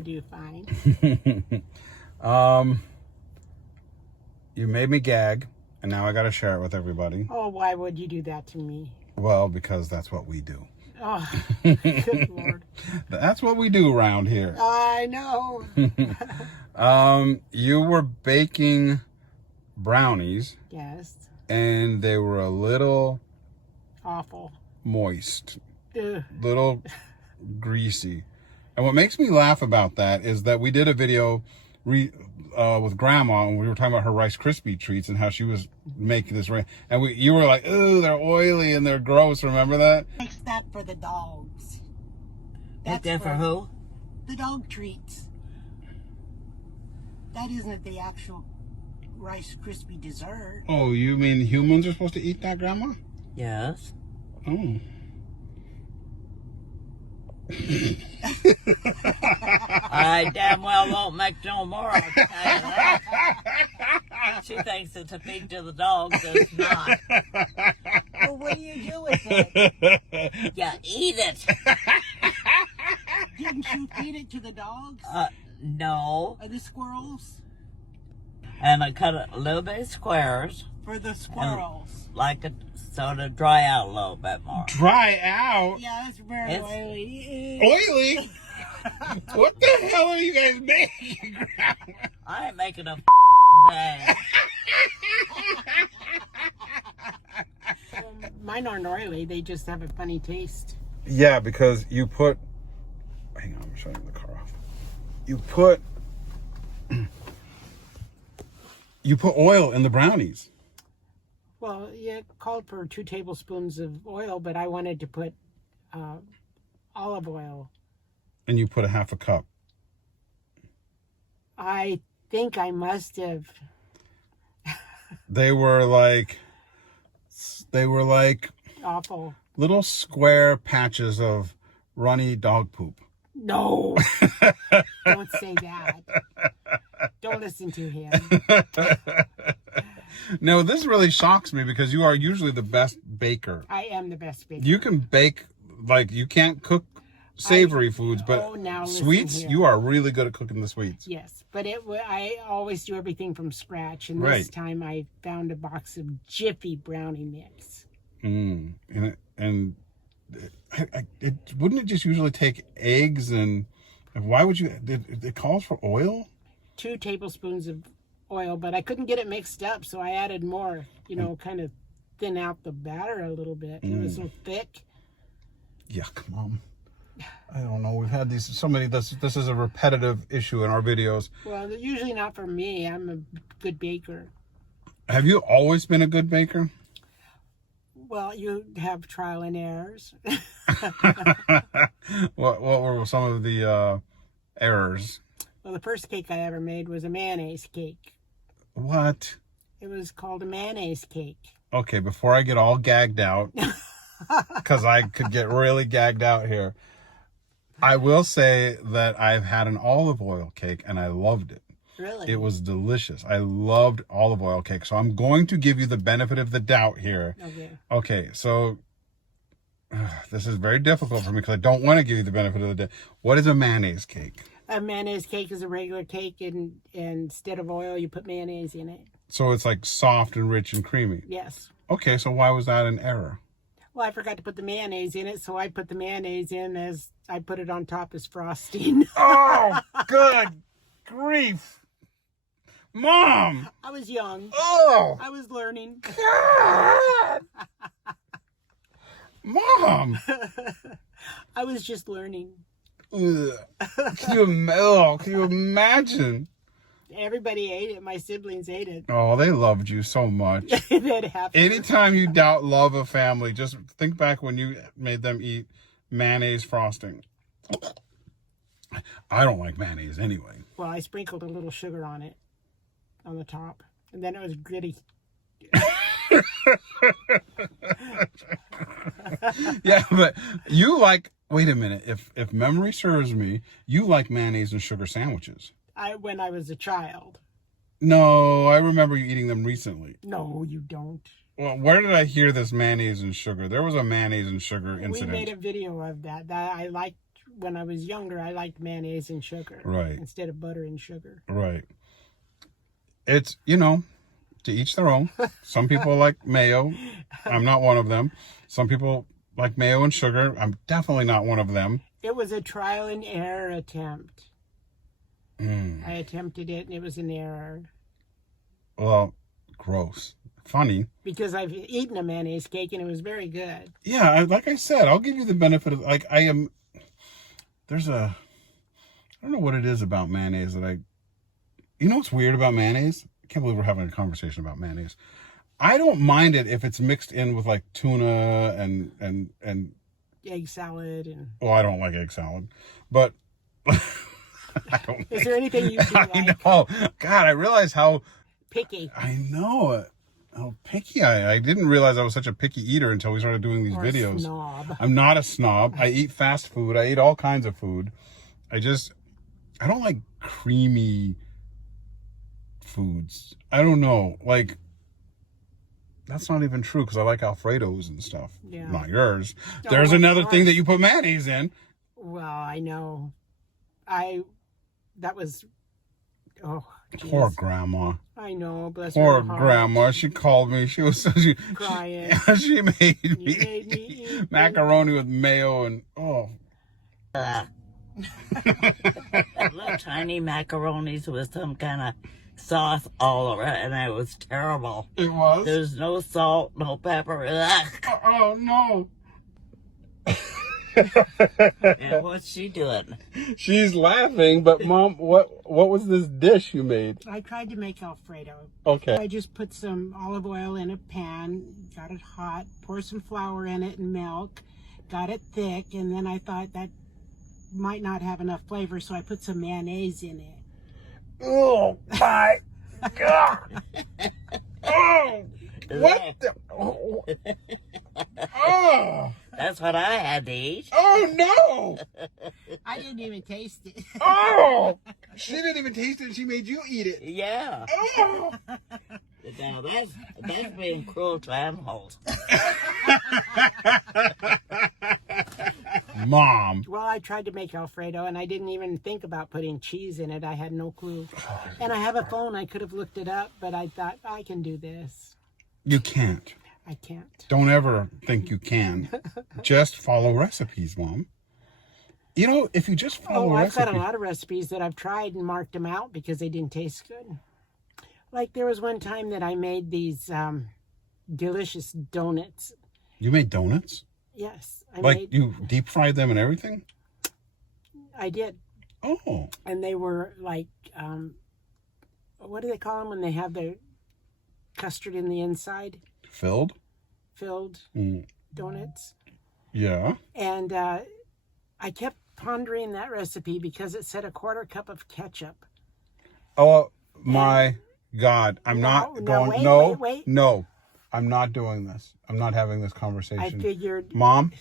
I do fine. You made me gag, and now I got to share it with everybody. Oh, why would you do that to me? Well, because that's what we do. Oh, good Lord. That's what we do around here. I know. You were baking brownies. Yes. And they were a little awful, moist, ugh, little greasy. And what makes me laugh about that is that we did a video with Grandma, and we were talking about her Rice Krispie treats and how she was making this. And you were like, "Ooh, they're oily and they're gross." Remember that? Makes that for the dogs. That's that for who? The dog treats. That isn't the actual Rice Krispie dessert. Oh, you mean humans are supposed to eat that, Grandma? Yes. Oh. I damn well won't make no more, I'll tell you that. She thinks it's a feed to the dogs, it's not. Well, what do you do with it? You eat it. Didn't you feed it to the dogs? No. Or the squirrels? And I cut it a little bit of squares. For the squirrels. Like it so to dry out a little bit more. Dry out? Yeah, it's very oily. Oily? What the hell are you guys making, Grandma? I ain't making a day. Mine aren't oily, they just have a funny taste. Yeah, because you put... Hang on, I'm shutting the car off. You put oil in the brownies. Well, it called for 2 tablespoons of oil, but I wanted to put olive oil. And you put a half a cup. I think I must have. They were like Awful. little square patches of runny dog poop. No. Don't say that. Don't listen to him. No, this really shocks me because you are usually the best baker. I am the best baker. You can bake, like, you can't cook savory foods, but sweets, you are really good at cooking the sweets. Yes, but I always do everything from scratch, and this Right. time I found a box of Jiffy brownie mix. And wouldn't it just usually take eggs and why would you? It calls for oil. 2 tablespoons of oil, but I couldn't get it mixed up, so I added more. Kind of thin out the batter a little bit. It was so thick. Yuck, Mom. I don't know. We've had so many. This is a repetitive issue in our videos. Well, usually not for me. I'm a good baker. Have you always been a good baker? Well, you have trial and errors. What were some of the errors? Well, the first cake I ever made was a mayonnaise cake. What? It was called a mayonnaise cake. Okay, before I get all gagged out, because I could get really gagged out here, I will say that I've had an olive oil cake and I loved it. Really? It was delicious. I loved olive oil cake. So I'm going to give you the benefit of the doubt here. Okay. Okay, so this is very difficult for me because I don't want to give you the benefit of the doubt. What is a mayonnaise cake? A mayonnaise cake is a regular cake, and instead of oil, you put mayonnaise in it. So it's like soft and rich and creamy. Yes. Okay, so why was that an error? Well, I forgot to put the mayonnaise in it, so I put the mayonnaise in as I put it on top as frosting. Oh, good grief. Mom! I was young. Oh! I was learning. God! Mom! I was just learning. Ugh. Can you imagine? Everybody ate it. My siblings ate it. Oh, they loved you so much. That happened. Anytime you doubt love of family, just think back when you made them eat mayonnaise frosting. I don't like mayonnaise anyway. Well, I sprinkled a little sugar on it, on the top, and then it was gritty. Yeah, but you like, wait a minute, if memory serves me, you like mayonnaise and sugar sandwiches. When I was a child. No, I remember you eating them recently. No, you don't. Well, where did I hear this mayonnaise and sugar? There was a mayonnaise and sugar incident. We made a video of that. I liked when I was younger, I liked mayonnaise and sugar. Right. Instead of butter and sugar. Right. It's, to each their own. Some people like mayo. I'm not one of them. Some people like mayo and sugar. I'm definitely not one of them. It was a trial and error attempt. I attempted it and it was an error. Well, gross. Funny. Because I've eaten a mayonnaise cake and it was very good. Yeah, like I said, I'll give you the benefit of, like, I don't know what it is about mayonnaise that what's weird about mayonnaise? I can't believe we're having a conversation about mayonnaise. I don't mind it if it's mixed in with like tuna and egg salad and... Well, I don't like egg salad, but I don't. Is there anything you do like? I know. God, I realize how picky. I know how picky I didn't realize I was such a picky eater until we started doing these videos. A snob. I'm not a snob. I eat fast food. I eat all kinds of food. I don't like creamy foods. I don't know. Like, that's not even true because I like Alfredos and stuff. Yeah. Not yours. Oh, There's of another course. thing that you put mayonnaise in. Well, I know. That was... Oh, geez. Poor grandma. I know, bless Poor her heart. grandma. She called me. She was Crying. She made You me made me eat macaroni with mayo and Little tiny macaronis with some kind of sauce all around, and it was terrible. It was. There's no salt, no pepper. Ugh. Oh no. And what's she doing? She's laughing, but Mom, what was this dish you made? I tried to make Alfredo. Okay. I just put some olive oil in a pan, got it hot, poured some flour in it and milk, got it thick, and then I thought that might not have enough flavor, so I put some mayonnaise in it. Oh my God! Oh, what the? Oh, That's what I had to eat. oh no! I didn't even taste it. Oh, she didn't even taste it. She made you eat it. Yeah. Oh. Now that's being cruel to animals. Mom. Well, I tried to make Alfredo, and I didn't even think about putting cheese in it. I had no clue. And I have a phone. I could have looked it up, but I thought, I can do this. You can't. I can't. Don't ever think you can. Just follow recipes, Mom. If you just follow I've got a recipes. lot of recipes that I've tried and marked them out because they didn't taste good. Like there was one time that I made these delicious donuts. You made donuts? Yes. You deep fried them and everything? I did. Oh. And they were like, what do they call them when they have their custard in the inside? Filled? Filled donuts. Yeah. And I kept pondering that recipe because it said a 1/4 cup of ketchup. Oh my God. I'm not going. Wait. No. I'm not doing this. I'm not having this conversation. I figured... Mom,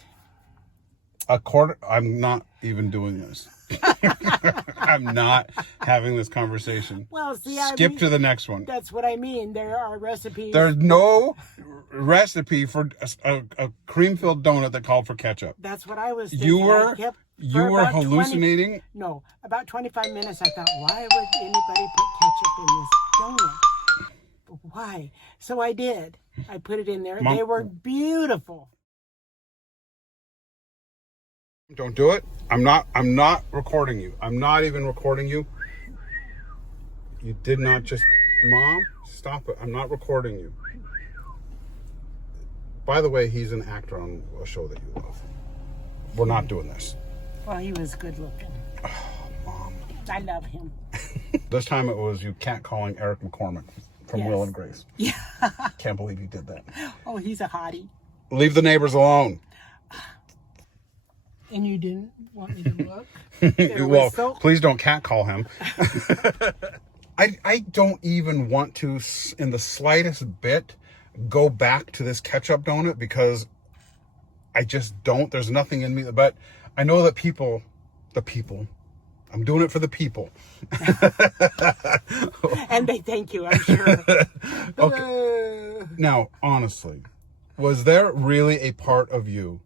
1/4... I'm not even doing this. I'm not having this conversation. Well, see, Skip to the next one. That's what I mean. There are recipes... There's no recipe for a cream-filled donut that called for ketchup. That's what I was thinking. You were hallucinating? No, about 25 minutes I thought, why would anybody put ketchup in this donut? Why? So I did. I put it in there. Mom, they were beautiful. Don't do it. I'm not recording you. I'm not even recording you. You did not just... Mom, stop it. I'm not recording you. By the way, he's an actor on a show that you love. We're not doing this. Well, he was good looking. Oh, Mom. I love him. This time it was you catcalling Eric McCormack from Yes. Will and Grace. Yeah. Can't believe you did that. Oh, he's a hottie. Leave the neighbors alone. And you didn't want me to look? It Well, was so... please don't catcall him. I don't even want to, in the slightest bit, go back to this ketchup donut because I just don't. There's nothing in me. But I know that the people, I'm doing it for the people. And they thank you, I'm sure. Okay. Now, honestly, was there really a part of you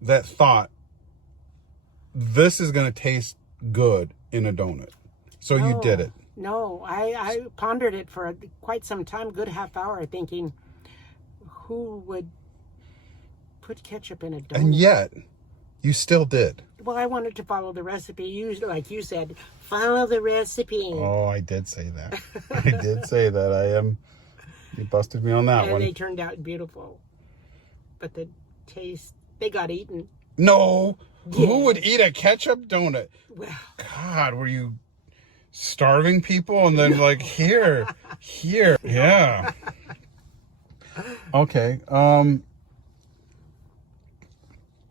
that thought this is going to taste good in a donut. So you did it. No, I pondered it for quite some time, good half hour, thinking, who would put ketchup in a donut? And yet, you still did. Well, I wanted to follow the recipe. Like you said, follow the recipe. Oh, I did say that. I did say that. You busted me on that And one. they turned out beautiful. But the taste, they got eaten. No. Yes. Who would eat a ketchup donut? Well, God, were you starving people? And then like, here. Yeah. Okay.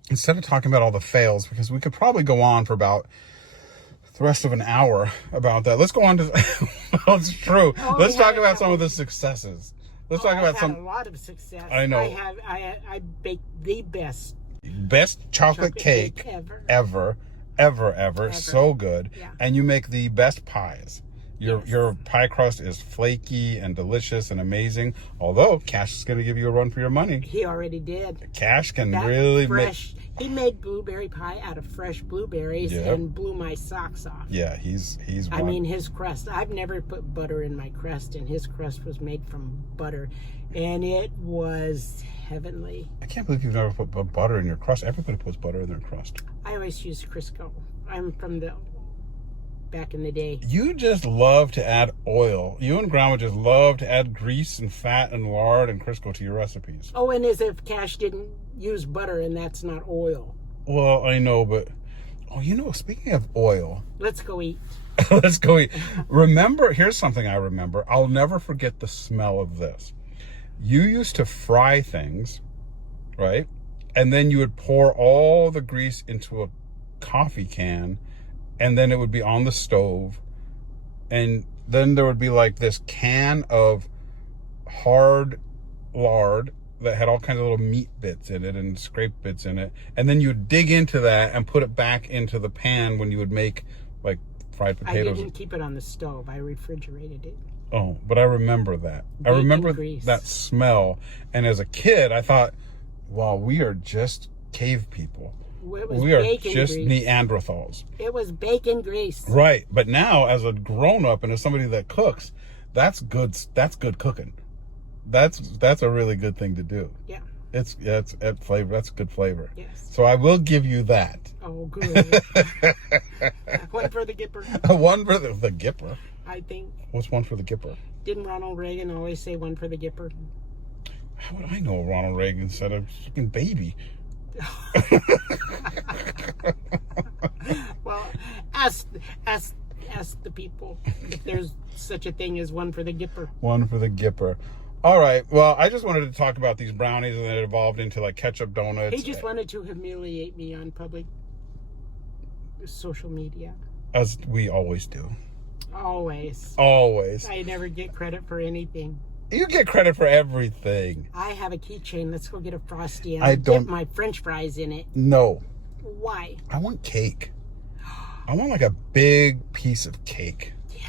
Instead of talking about all the fails, because we could probably go on for about the rest of an hour about that. Let's go on to, well, it's true. Let's talk about some of the successes. Let's talk about I've had a lot of success. I know. I baked the best chocolate cake ever. So good. Yeah. And you make the best pies. Your pie crust is flaky and delicious and amazing. Although Cash is going to give you a run for your money. He already did. Cash can That really fresh. He made blueberry pie out of fresh blueberries and blew my socks off. Yeah, he's. I mean, his crust. I've never put butter in my crust, and his crust was made from butter, and it was heavenly. I can't believe you've never put butter in your crust. Everybody puts butter in their crust. I always use Crisco. I'm from the back in the day. You just love to add oil. You and Grandma just love to add grease and fat and lard and Crisco to your recipes. Oh, and as if Cash didn't use butter, and that's not oil. Well, I know, but speaking of oil, Let's go eat. let's go eat. Remember, here's something I remember. I'll never forget the smell of this. You used to fry things, right? And then you would pour all the grease into a coffee can, and then it would be on the stove, and then there would be like this can of hard lard that had all kinds of little meat bits in it and scraped bits in it, and then you would dig into that and put it back into the pan when you would make like fried potatoes. I didn't keep it on the stove. I refrigerated it. Oh, but I remember that. I remember that smell, and as a kid I thought, wow, we are just cave people. We are just grease. Neanderthals. It was bacon grease. Right. But now, as a grown-up and as somebody that cooks, that's good cooking. That's a really good thing to do. Yeah. It's flavor. That's good flavor. Yes. So I will give you that. Oh, good. One for the Gipper. One for the Gipper. I think. What's one for the Gipper? Didn't Ronald Reagan always say one for the Gipper? How would I know Ronald Reagan said a freaking baby? Well, ask the people if there's such a thing as one for the Gipper. One for the Gipper. All right. Well, I just wanted to talk about these brownies, and it evolved into like ketchup donuts. He just wanted to humiliate me on public social media. As we always do. Always. I never get credit for anything. You get credit for everything. I have a keychain. Let's go get a Frosty and I don't dip my French fries in it. No. Why? I want cake. I want like a big piece of cake. Yeah.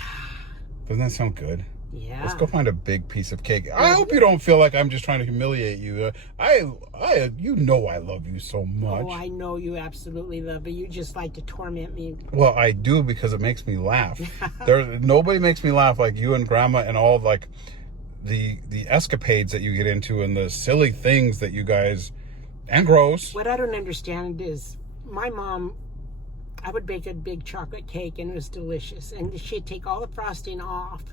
Doesn't that sound good? Yeah. Let's go find a big piece of cake. I hope you don't feel like I'm just trying to humiliate you. You know I love you so much. Oh, I know you absolutely love me. You just like to torment me. Well, I do, because it makes me laugh. Nobody makes me laugh like you and Grandma, and all like the escapades that you get into and the silly things that you guys, and gross. What I don't understand is my mom, I would bake a big chocolate cake and it was delicious, and she'd take all the frosting off.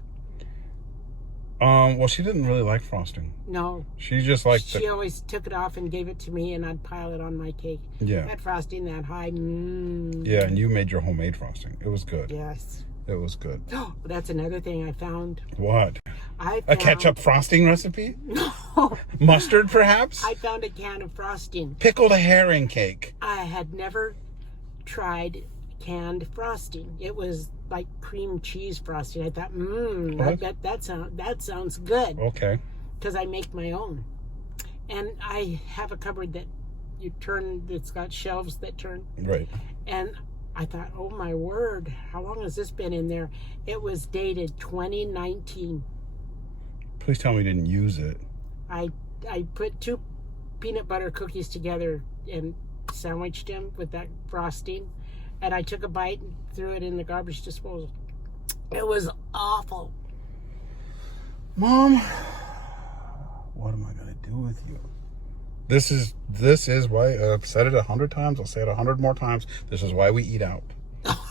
Well, she didn't really like frosting. No. She just liked She always took it off and gave it to me, and I'd pile it on my cake. Yeah. That frosting that high. Yeah, and you made your homemade frosting. It was good. Yes. It was good. Oh, that's another thing I found. What? I found A ketchup frosting recipe? No. Mustard, perhaps? I found a can of frosting. Pickled herring cake. I had never tried canned frosting. It was like cream cheese frosting. I thought, that sounds good. Okay. Because I make my own. And I have a cupboard that you turn, it's got shelves that turn. Right. And I thought, oh my word, how long has this been in there? It was dated 2019. Please tell me you didn't use it. I put 2 peanut butter cookies together and sandwiched them with that frosting. And I took a bite and threw it in the garbage disposal. It was awful. Mom, what am I gonna do with you? This is why I've said it 100 times. I'll say it 100 more times. This is why we eat out.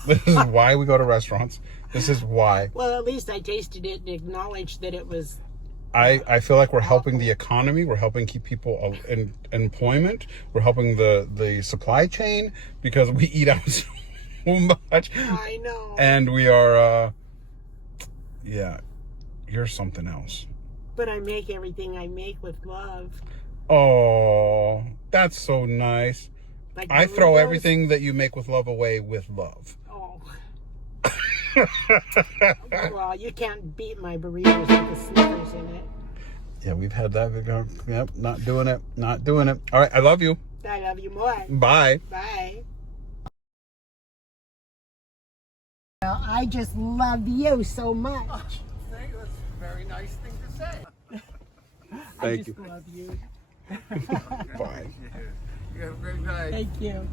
This is why we go to restaurants. This is why. Well, at least I tasted it and acknowledged that it was. I feel like we're helping the economy. We're helping keep people in employment. We're helping the supply chain because we eat out so much. I know. And we are, yeah, you're something else. But I make everything I make with love. Oh, that's so nice. Like I throw burritos. everything that you make with love away with love. Oh. Well, you can't beat my burritos with the Snickers in it. Yeah, we've had that. Yep, not doing it. Not doing it. All right, I love you. I love you more. Bye. Bye. Well, I just love you so much. That's a very nice thing to say. I just love you. Bye. You have a great night. Thank you.